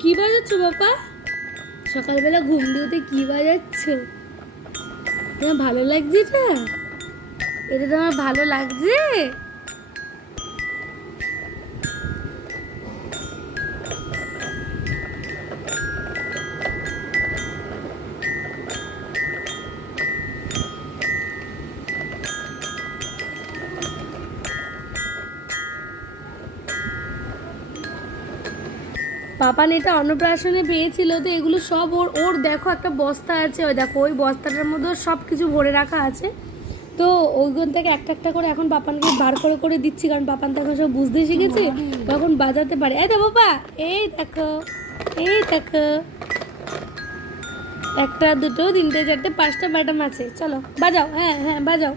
কি বাজাচ্ছ বাবা? সকালবেলা ঘুম দিতে কি বাজাচ্ছ? তোমার ভালো লাগছে এটা? এটা তোমার ভালো লাগছে? পাপান এটা অন্নপ্রাশনে পেয়েছিল, তো এগুলো সব ওর ওর দেখো একটা বস্তা আছে, ওই দেখো ওই বস্তাটার মধ্যে ওর সব কিছু ভরে রাখা আছে। তো ওইখান থেকে একটা একটা করে এখন পাপানকে বার করে করে দিচ্ছি, কারণ পাপান তো এখন সব বুঝতে শিখেছে, তখন বাজাতে পারে। এই দেখো বাবা, এই দেখো, এই দেখো, একটা দুটো তিনটে চারটে পাঁচটা বাটাম আছে, চলো বাজাও, হ্যাঁ হ্যাঁ বাজাও।